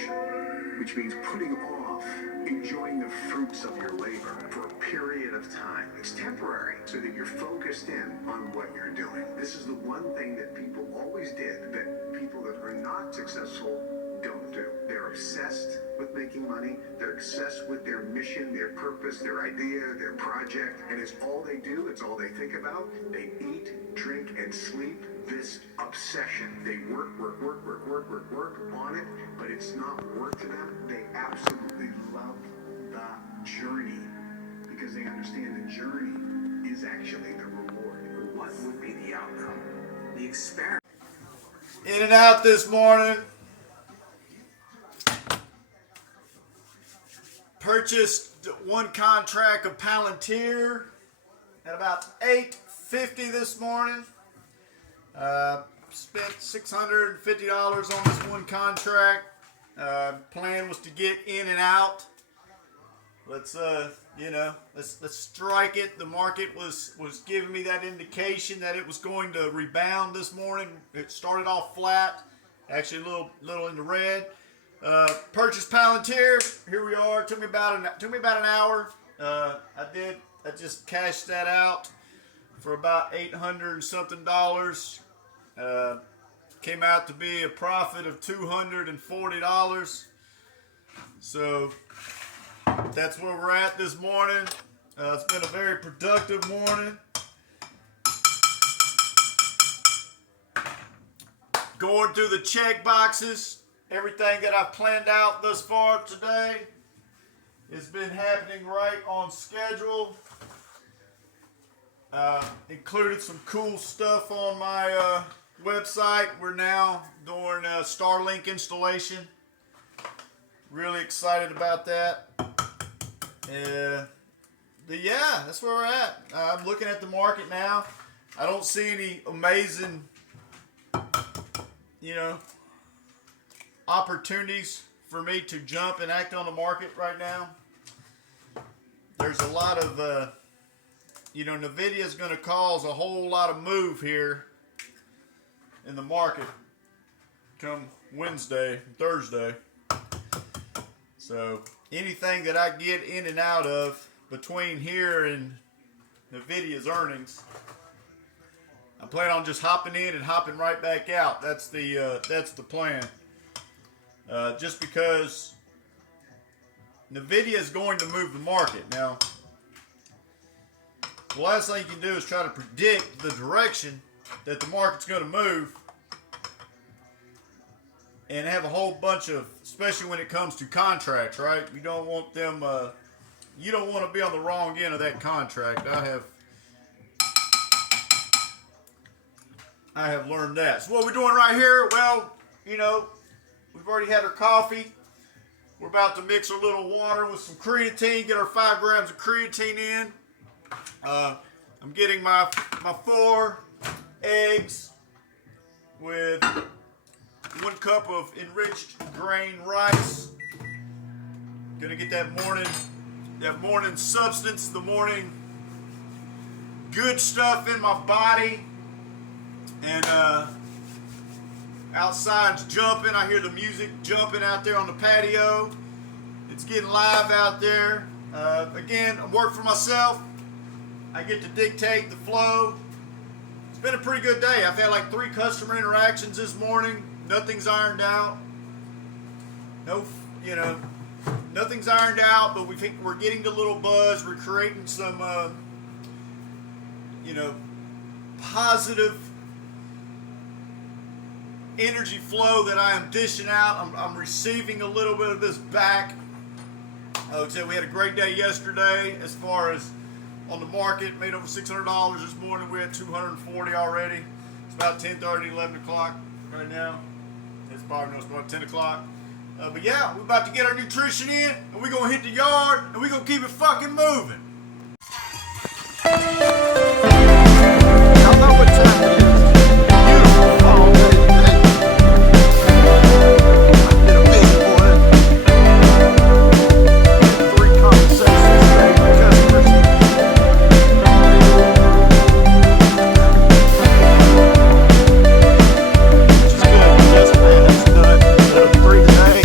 exhaustion, which means putting off enjoying the fruits of your labor for a period of time. It's temporary, so that you're focused in on what you're doing. This is the one thing that people always did that people that are not successful don't do. They're obsessed with making money. They're obsessed with their mission, their purpose, their idea, their project, and it's all they do. It's all they think about. They eat, drink, and sleep this obsession. They work on it, but it's not work to them. They absolutely love the journey because they understand the journey is actually the reward. What would be the outcome? The experiment. In and out this morning. Purchased one contract of Palantir at about $8.50 this morning. Spent $650 on this one contract. Plan was to get in and out. Let's strike it. The market was giving me that indication that it was going to rebound this morning. It started off flat, actually a little in the red. Purchased Palantir. Here we are. Took me about an hour. I just cashed that out for about $800 and something. Came out to be a profit of $240. So that's where we're at this morning. It's been a very productive morning. Going through the check boxes. Everything that I've planned out thus far today has been happening right on schedule. Included some cool stuff on my website. We're now doing Starlink installation. Really excited about that. Yeah, that's where we're at. I'm looking at the market now. I don't see any amazing, opportunities for me to jump and act on the market right now. There's a lot of, NVIDIA is going to cause a whole lot of move here in the market come Wednesday, Thursday. So anything that I get in and out of between here and NVIDIA's earnings, I plan on just hopping in and hopping right back out. That's the plan. Just because NVIDIA is going to move the market. Now, the last thing you can do is try to predict the direction that the market's going to move and have a whole bunch of, especially when it comes to contracts, right? You don't want them, you don't want to be on the wrong end of that contract. I have learned that. So what we're doing right here, well, we've already had our coffee. We're about to mix a little water with some creatine, get our 5 grams of creatine in. I'm getting my 4 eggs with 1 cup of enriched grain rice. Gonna get that morning substance, the morning good stuff in my body. And outside's jumping. I hear the music jumping out there on the patio. It's getting live out there. Again, I work for myself. I get to dictate the flow. It's been a pretty good day. I've had like 3 customer interactions this morning. Nothing's ironed out. Nothing's ironed out, but we're getting the little buzz. We're creating some, positive energy flow that I am dishing out. I'm receiving a little bit of this back. Like I said, we had a great day yesterday as far as on the market. Made over $600 this morning. We're at $240 already. It's about 10:30, 11 o'clock right now. It's probably about 10 o'clock. But yeah, we're about to get our nutrition in, and we're going to hit the yard, and we're going to keep it fucking moving. Y'all know what time it is. Beautiful fall day today. I did a big one. 3 conversations today with customers. Which is good. Yes, man, that's good. 3 today.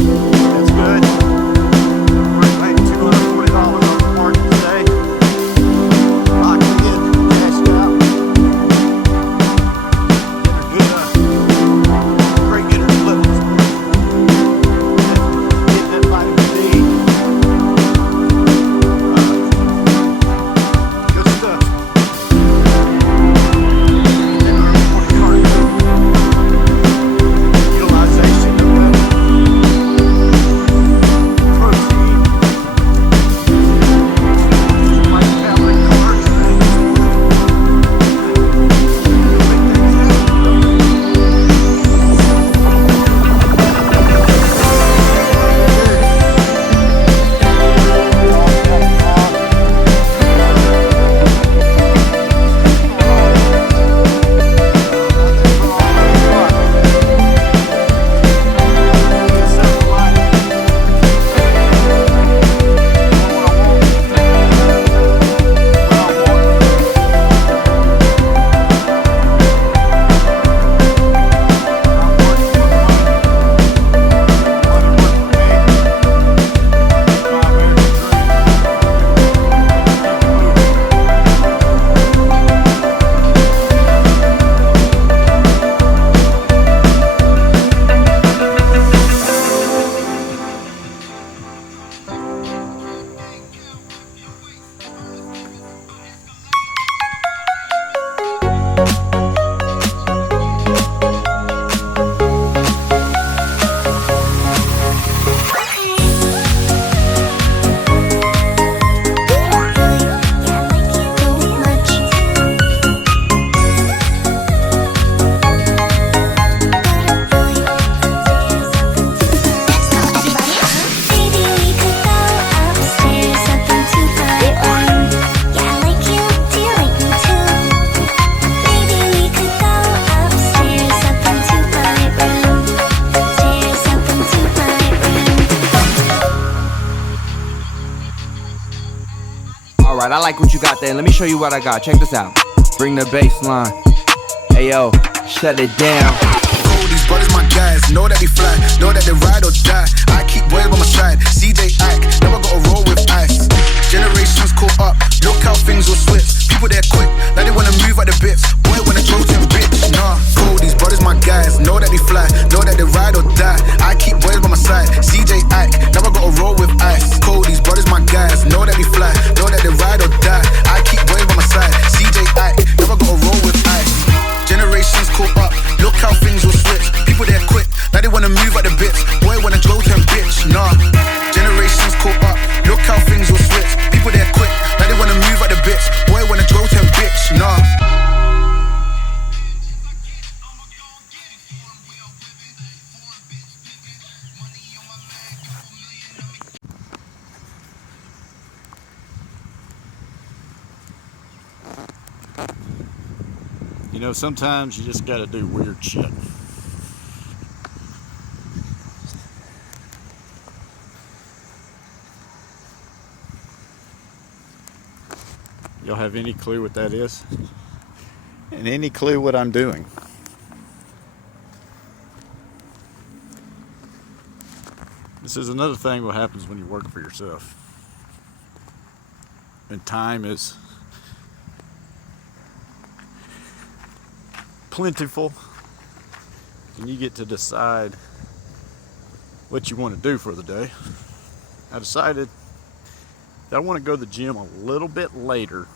right, I like what you got there. Let me show you what I got. Check this out. Bring the bass line. Hey yo, shut it down. These brothers my guys, know that they fly, know that they ride or die. I keep boys by my side, CJ act, never gotta roll with ice. Generations caught up, look how things will switch. People there quick, now they wanna move at the bits. Boy wanna throw them bitch, nah. Cool, these brothers my guys, know that they fly, know that they ride or die. I keep boys by my side, CJ act, never gotta roll with ice. Cool, these brothers my guys, know that they fly, know that they ride or die. I keep boys by my side, CJ act, never gotta roll with ice. Generations caught up, look how things will switch. People there quick, now they wanna move at the bits. Boy wanna throw them bitch, nah. Generations caught up, look how things will switch. People there quick, now they wanna move at the bits. Boy wanna throw them bitch, nah. You know, sometimes you just gotta do weird shit. Y'all have any clue what that is? And any clue what I'm doing? This is another thing what happens when you work for yourself. And time is plentiful, and you get to decide what you want to do for the day. I decided that I want to go to the gym a little bit later,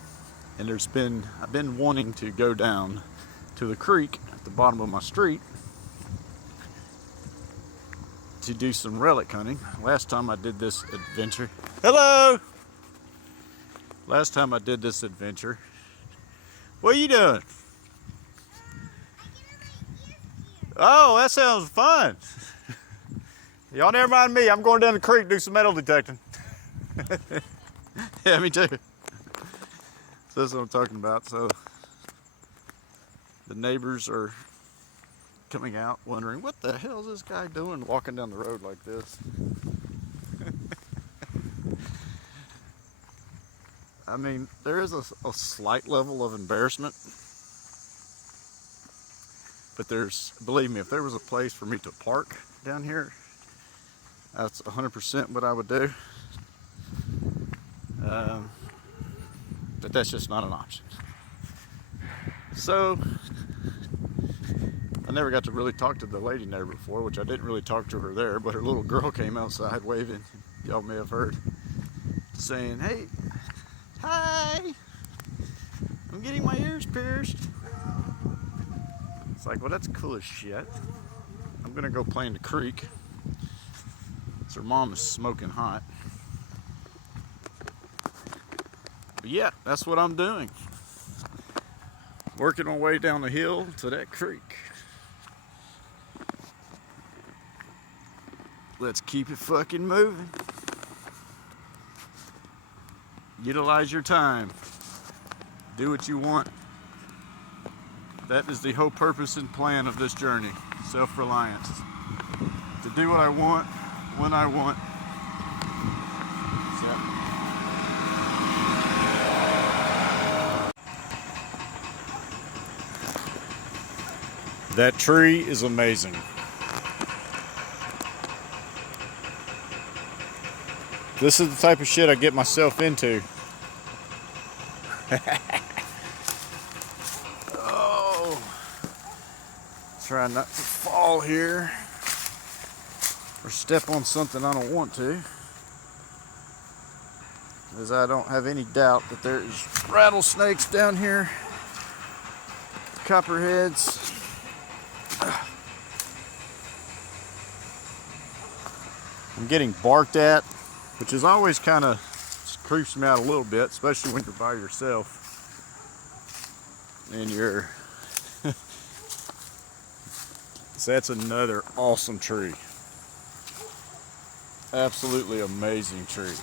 and I've been wanting to go down to the creek at the bottom of my street to do some relic hunting. Last time I did this adventure, last time I did this adventure, what are you doing? Oh, that sounds fun. Y'all never mind me. I'm going down the creek to do some metal detecting. Yeah, me too. So that's what I'm talking about. So the neighbors are coming out wondering, what the hell is this guy doing walking down the road like this? I mean, there is a slight level of embarrassment. But believe me, if there was a place for me to park down here, that's 100% what I would do. But that's just not an option. So, I never got to really talk to the lady neighbor before, which I didn't really talk to her there, but her little girl came outside waving, y'all may have heard, saying, hey, hi, I'm getting my ears pierced. It's like, well, that's cool as shit. I'm gonna go play in the creek. So her mom is smoking hot. But yeah, that's what I'm doing. Working my way down the hill to that creek. Let's keep it fucking moving. Utilize your time. Do what you want. That is the whole purpose and plan of this journey. Self-reliance. To do what I want, when I want. That tree is amazing. This is the type of shit I get myself into. Oh, try not to fall here or step on something I don't want to, as I don't have any doubt that there is rattlesnakes down here, copperheads. I'm getting barked at, which is always kind of creeps me out a little bit, especially when you're by yourself and you're so that's another awesome tree. Absolutely amazing tree.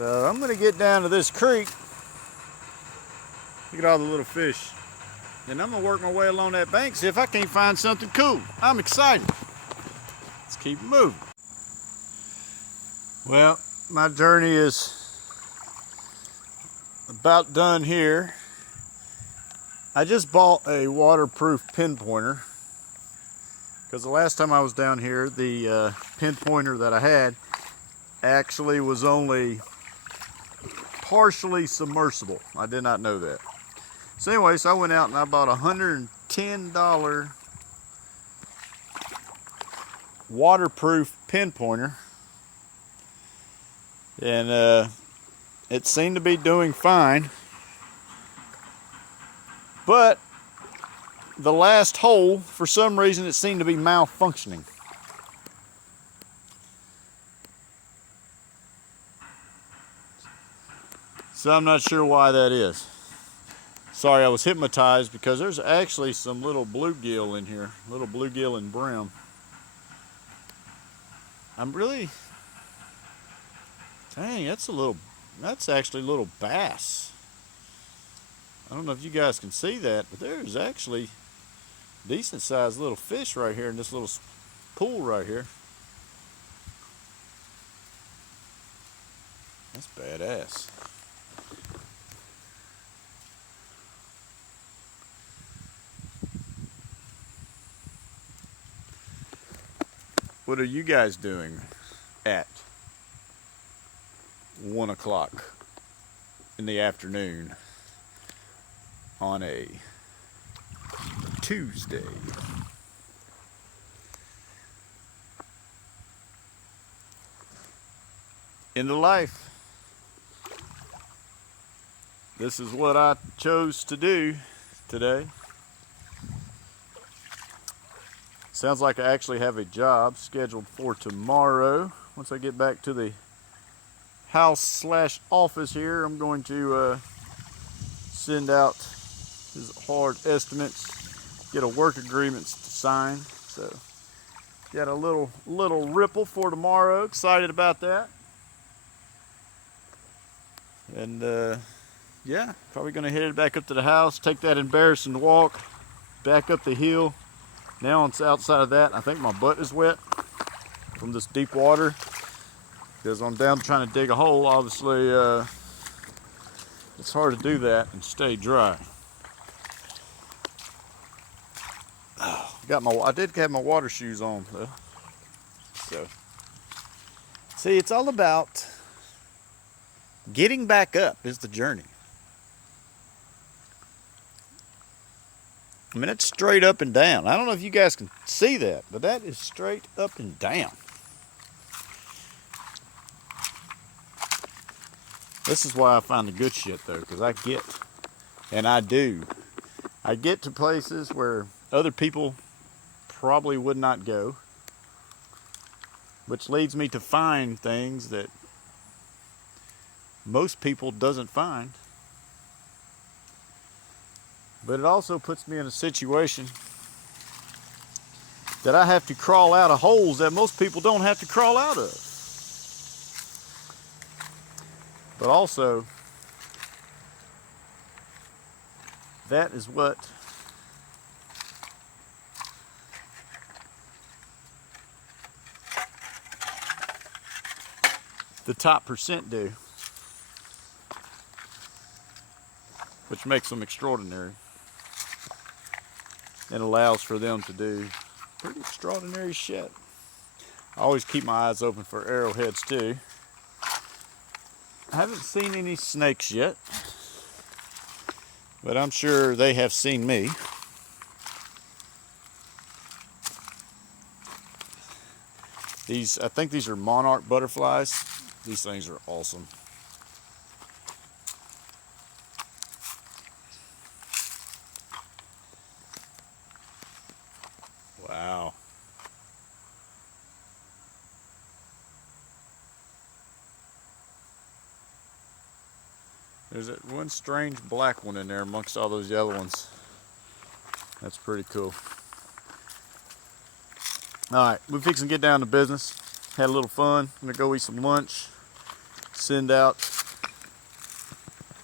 So I'm going to get down to this creek Look at all the little fish. And I'm gonna work my way along that bank, see if I can't find something cool. I'm excited. Let's keep moving. Well, my journey is about done here. I just bought a waterproof pinpointer because the last time I was down here, the pinpointer that I had actually was only partially submersible. I did not know that. So anyways, I went out and I bought a $110 waterproof pinpointer, and it seemed to be doing fine, but the last hole, for some reason, it seemed to be malfunctioning. So I'm not sure why that is. Sorry, I was hypnotized because there's actually some little bluegill in here, little bluegill and brim. Dang, that's actually little bass. I don't know if you guys can see that, but there's actually decent sized little fish right here in this little pool right here. That's badass. What are you guys doing at 1 o'clock in the afternoon on a Tuesday? In the life, this is what I chose to do today. Sounds like I actually have a job scheduled for tomorrow. Once I get back to the house/office here, I'm going to send out his hard estimates, get a work agreement to sign. So got a little ripple for tomorrow. Excited about that. And yeah, probably gonna head back up to the house, take that embarrassing walk back up the hill. Now it's outside of that. I think my butt is wet from this deep water because I'm down trying to dig a hole. Obviously, it's hard to do that and stay dry. I did have my water shoes on though. So, see, it's all about getting back up is the journey. I mean, it's straight up and down. I don't know if you guys can see that, but that is straight up and down. This is why I find the good shit, though, because I get to places where other people probably would not go, which leads me to find things that most people doesn't find. But it also puts me in a situation that I have to crawl out of holes that most people don't have to crawl out of. But also, that is what the top percent do, which makes them extraordinary and allows for them to do pretty extraordinary shit. I always keep my eyes open for arrowheads too. I haven't seen any snakes yet, but I'm sure they have seen me. I think these are monarch butterflies. These things are awesome. Wow. There's that one strange black one in there amongst all those yellow ones. That's pretty cool. Alright, we're fixing to get down to business. Had a little fun. I'm gonna go eat some lunch. Send out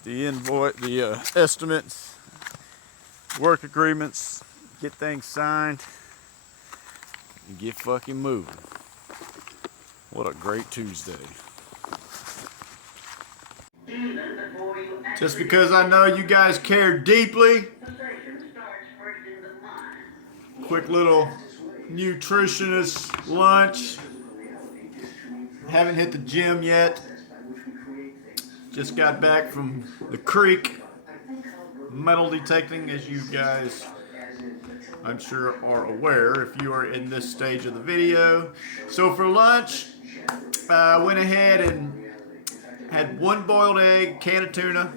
the invoice, the estimates, work agreements, get things signed, and get fucking moving. What a great Tuesday. Just because I know you guys care deeply, quick little nutritionist lunch. Haven't hit the gym yet. Just got back from the creek metal detecting, as you guys I'm sure are aware if you are in this stage of the video. So for lunch, I went ahead and had one boiled egg, can of tuna,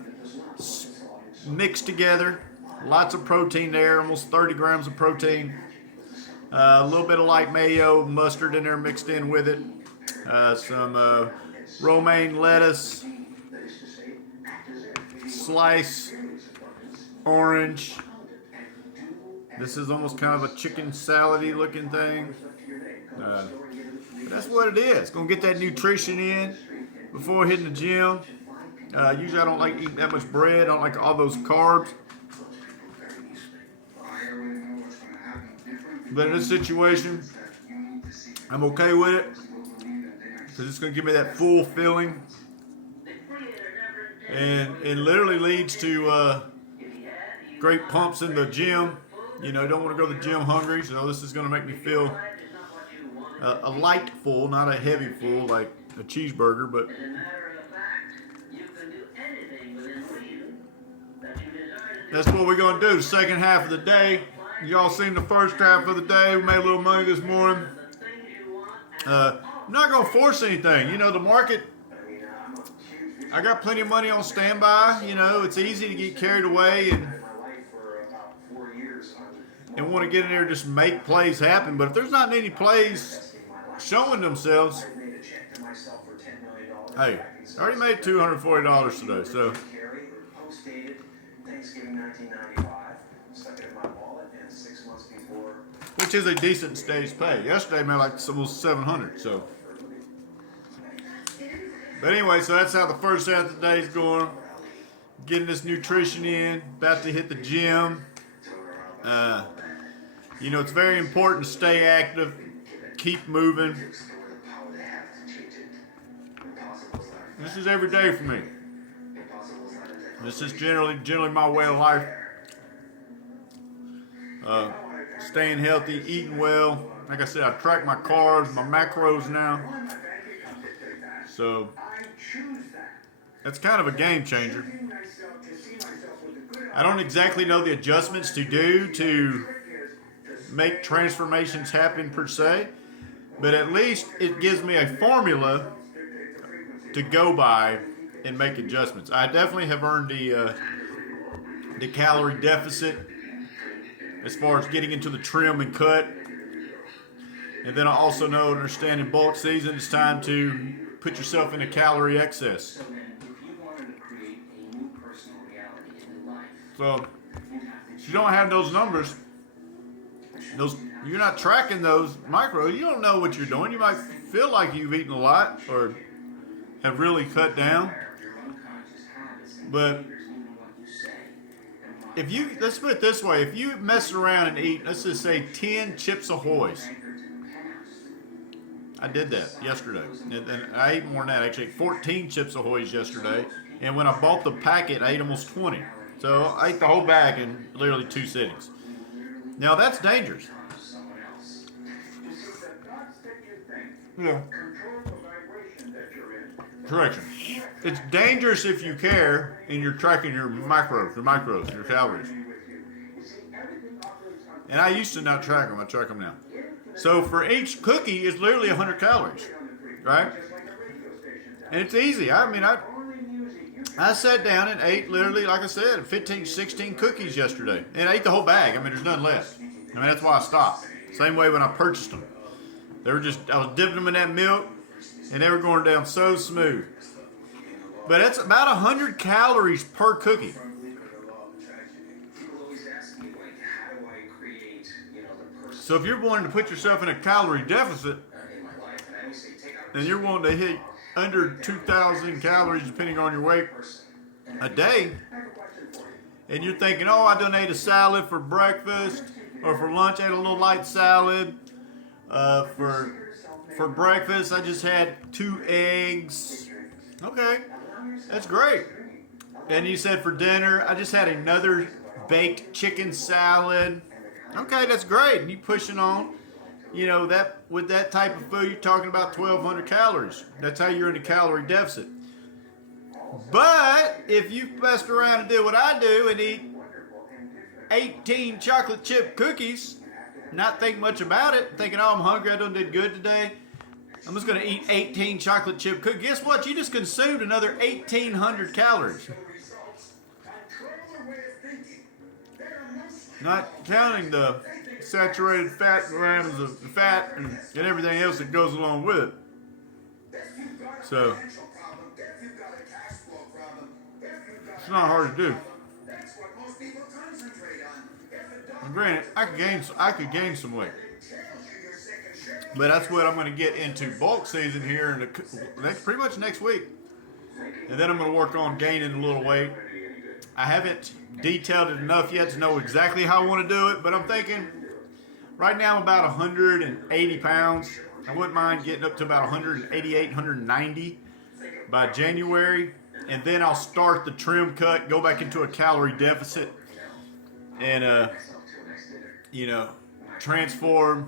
mixed together. Lots of protein there, almost 30 grams of protein. A little bit of light mayo, mustard in there mixed in with it. Some romaine lettuce, slice, orange. This is almost kind of a chicken salad-y looking thing. But that's what it is. Gonna get that nutrition in before hitting the gym. Usually I don't like eating that much bread. I don't like all those carbs. But in this situation, I'm okay with it. Because it's going to give me that full feeling. And it literally leads to great pumps in the gym. You know, don't want to go to the gym hungry. So this is going to make me feel a light full, not a heavy full like a cheeseburger. But that's what we're going to do the second half of the day. Y'all seen the first half of the day. We made a little money this morning. I'm not going to force anything. You know, the market, I got plenty of money on standby. You know, it's easy to get carried away and want to get in there and just make plays happen. But if there's not any plays showing themselves, hey, I already made $240 today. So, which is a decent day's pay. Yesterday I made like almost 700. So, but anyway, so that's how the first half of the day is going. Getting this nutrition in. About to hit the gym. You know, it's very important to stay active, keep moving. This is every day for me. This is generally my way of life. Staying healthy, eating well. Like I said, I track my carbs, my macros now. So that's kind of a game changer. I don't exactly know the adjustments to do to make transformations happen per se, but at least it gives me a formula to go by and make adjustments. I definitely have earned the calorie deficit as far as getting into the trim and cut. And then I also know, understand in bulk season, it's time to put yourself in a calorie excess. So if you don't have those numbers, you're not tracking those macros, you don't know what you're doing. You might feel like you've eaten a lot or have really cut down. But if you, let's put it this way, if you mess around and eat, let's just say 10 Chips Ahoy's. I did that yesterday. And I ate more than that. Actually, 14 Chips Ahoy's yesterday. And when I bought the packet, I ate almost 20. So I ate the whole bag in literally 2 sittings. Now that's dangerous. Yeah. Correction. It's dangerous if you care and you're tracking your macros, your calories. And I used to not track them. I track them now. So for each cookie is literally 100 calories, right? And it's easy. I mean, I sat down and ate literally, like I said, 15, 16 cookies yesterday. And I ate the whole bag. I mean, there's none left. I mean, that's why I stopped. Same way when I purchased them. They were just, I was dipping them in that milk, and they were going down so smooth. But it's about 100 calories per cookie. So if you're wanting to put yourself in a calorie deficit, and you're wanting to hit under 2,000 calories depending on your weight, a day, and you're thinking, oh, I done ate a salad for breakfast, or for lunch I ate a little light salad. For breakfast I just had 2 eggs. Okay, that's great. And you said for dinner I just had another baked chicken salad. Okay, that's great. And you pushing on, you know, that with that type of food, you're talking about 1,200 calories. That's how you're in a calorie deficit. But if you messed around and did what I do and eat 18 chocolate chip cookies, not think much about it, thinking, oh, I'm hungry, I done did good today, I'm just going to eat 18 chocolate chip cookies. Guess what? You just consumed another 1,800 calories. Not counting the saturated fat grams of fat and everything else that goes along with it. So it's not hard to do. And granted, I could gain some weight, but that's what I'm going to get into bulk season here in pretty much next week, and then I'm going to work on gaining a little weight. I haven't detailed it enough yet to know exactly how I want to do it, but I'm thinking right now I'm about 180 pounds. I wouldn't mind getting up to about 188, 190 by January, and then I'll start the trim cut, go back into a calorie deficit, and you know, transfer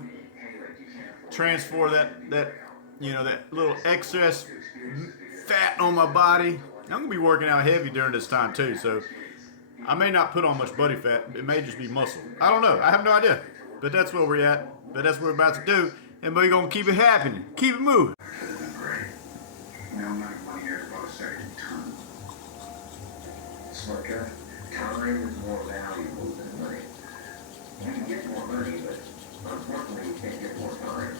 that you know, that little excess fat on my body. I'm gonna be working out heavy during this time too, so I may not put on much body fat. It may just be muscle. I don't know. I have no idea. But that's where we're at. But that's what we're about to do. And we're going to keep it happening. Keep it moving. No amount of money here is about a second ton. Smart guy. Time is more valuable than money. You can get more money, but unfortunately you can't get more time.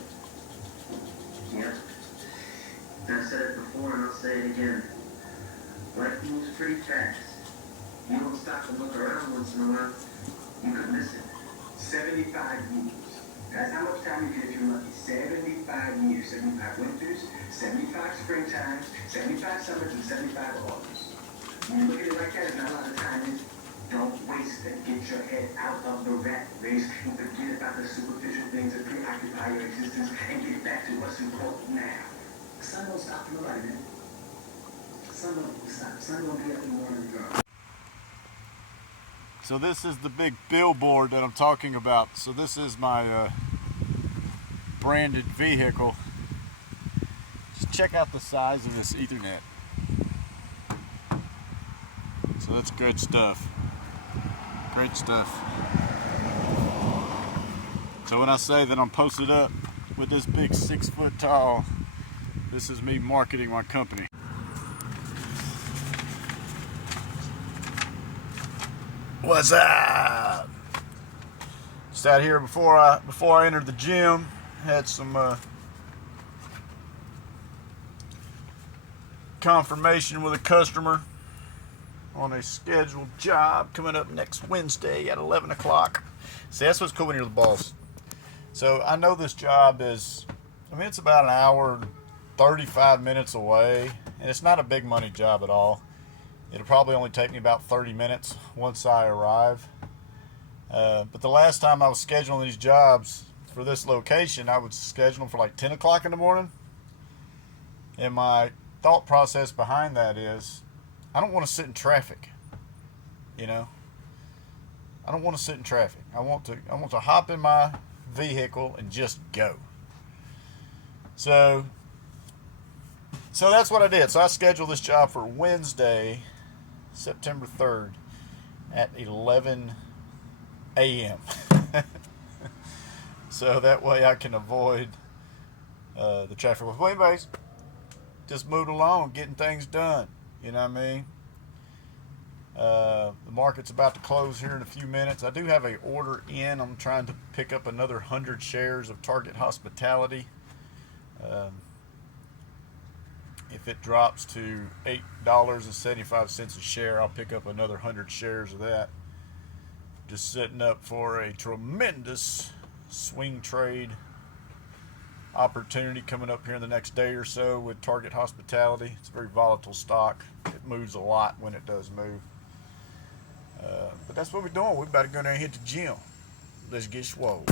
Yeah. I said it before and I'll say it again. Life moves pretty fast. You don't stop and look around once in a while, you could miss it. 75 years. That's how much time you get if you're lucky. 75 years, 75 winters, 75 spring times, 75 summers, and 75 autumns. When you look at it like that, there's not a lot of time in it. Don't waste it. Get your head out of the rat race and forget about the superficial things that preoccupy your existence and get back to what's important now. The sun won't stop for nobody, man. The sun won't stop. The sun won't be up in the morning. So this is the big billboard that I'm talking about. So this is my branded vehicle. Just check out the size of this Ethernet. So that's good stuff. Great stuff. So when I say that I'm posted up with this big 6 foot tall, this is me marketing my company. What's up? Just out here before I entered the gym, had some confirmation with a customer on a scheduled job coming up next Wednesday at 11 o'clock. See, that's what's cool when you're the boss. So I know this job is, I mean, it's about an hour and 35 minutes away, and it's not a big money job at all. It'll probably only take me about 30 minutes once I arrive. But the last time I was scheduling these jobs for this location, I would schedule them for like 10 o'clock in the morning. And my thought process behind that is, I don't want to sit in traffic. You know? I don't want to sit in traffic. I want to hop in my vehicle and just go. So that's what I did. So I scheduled this job for Wednesday, September 3rd at 11 a.m. So that way I can avoid the traffic. Well, anyways, just moved along, getting things done. You know what I mean? The market's about to close here in a few minutes. I do have an order in. I'm trying to pick up another 100 shares of Target Hospitality. If it drops to $8.75 a share, I'll pick up another 100 shares of that. Just setting up for a tremendous swing trade opportunity coming up here in the next day or so with Target Hospitality. It's a very volatile stock. It it moves a lot when it does move. But that's what we're doing. We're about to go there and hit the gym. Let's get swole.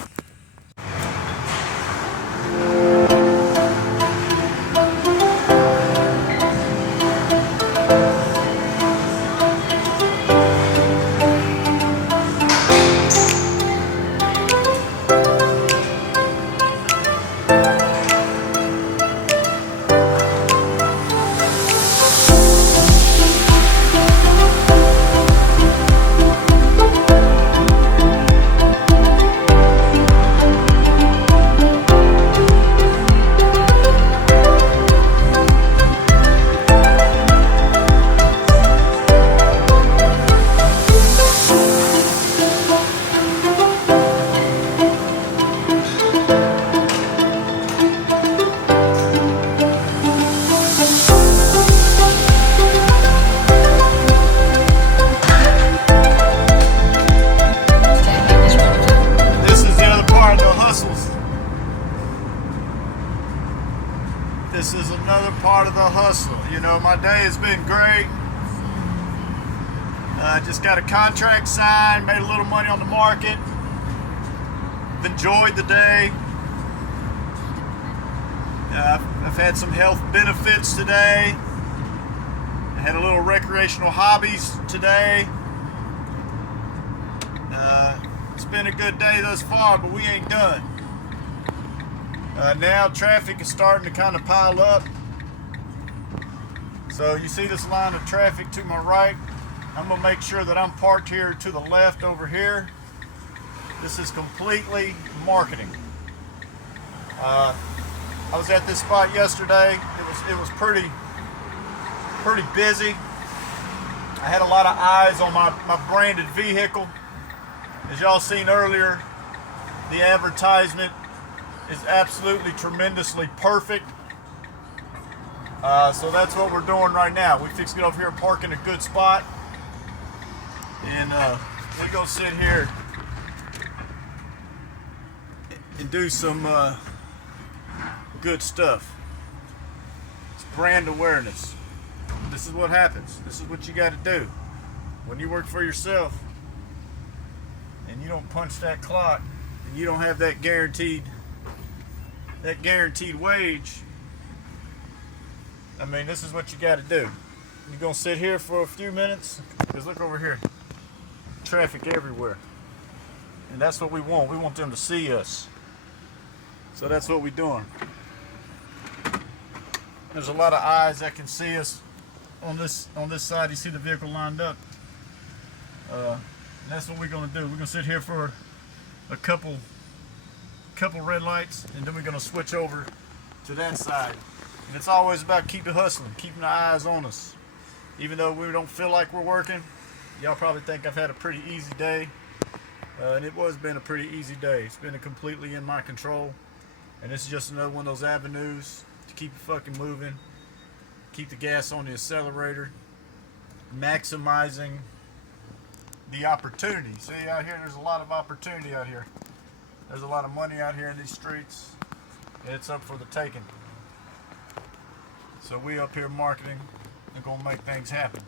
This is another part of the hustle. You know, my day has been great. Just got a contract signed, made a little money on the market. Enjoyed the day. I've had some health benefits today. I had a little recreational hobbies today. It's been a good day thus far, but we ain't done. Now traffic is starting to kind of pile up. So you see this line of traffic to my right. I'm gonna make sure that I'm parked here to the left over here. This is completely marketing. I was at this spot yesterday. It was pretty busy. I had a lot of eyes on my branded vehicle. As y'all seen earlier, the advertisement is absolutely tremendously perfect. So that's what we're doing right now. We fix to get over here and park in a good spot. And we're gonna sit here and do some good stuff. It's brand awareness. This is what happens. This is what you gotta do. When you work for yourself and you don't punch that clock and you don't have that guaranteed wage, I mean, this is what you got to do. You're going to sit here for a few minutes, because look over here. Traffic everywhere. And that's what we want. We want them to see us. So that's what we're doing. There's a lot of eyes that can see us on this side. You see the vehicle lined up. And that's what we're going to do. We're going to sit here for a couple red lights, and then we're going to switch over to that side. And it's always about keeping hustling, keeping the eyes on us. Even though we don't feel like we're working, y'all probably think I've had a pretty easy day. And it was been a pretty easy day. It's been completely in my control. And this is just another one of those avenues to keep it fucking moving. Keep the gas on the accelerator. Maximizing the opportunity. See out here, there's a lot of opportunity out here. There's a lot of money out here in these streets. And it's up for the taking. So we up here marketing and gonna make things happen.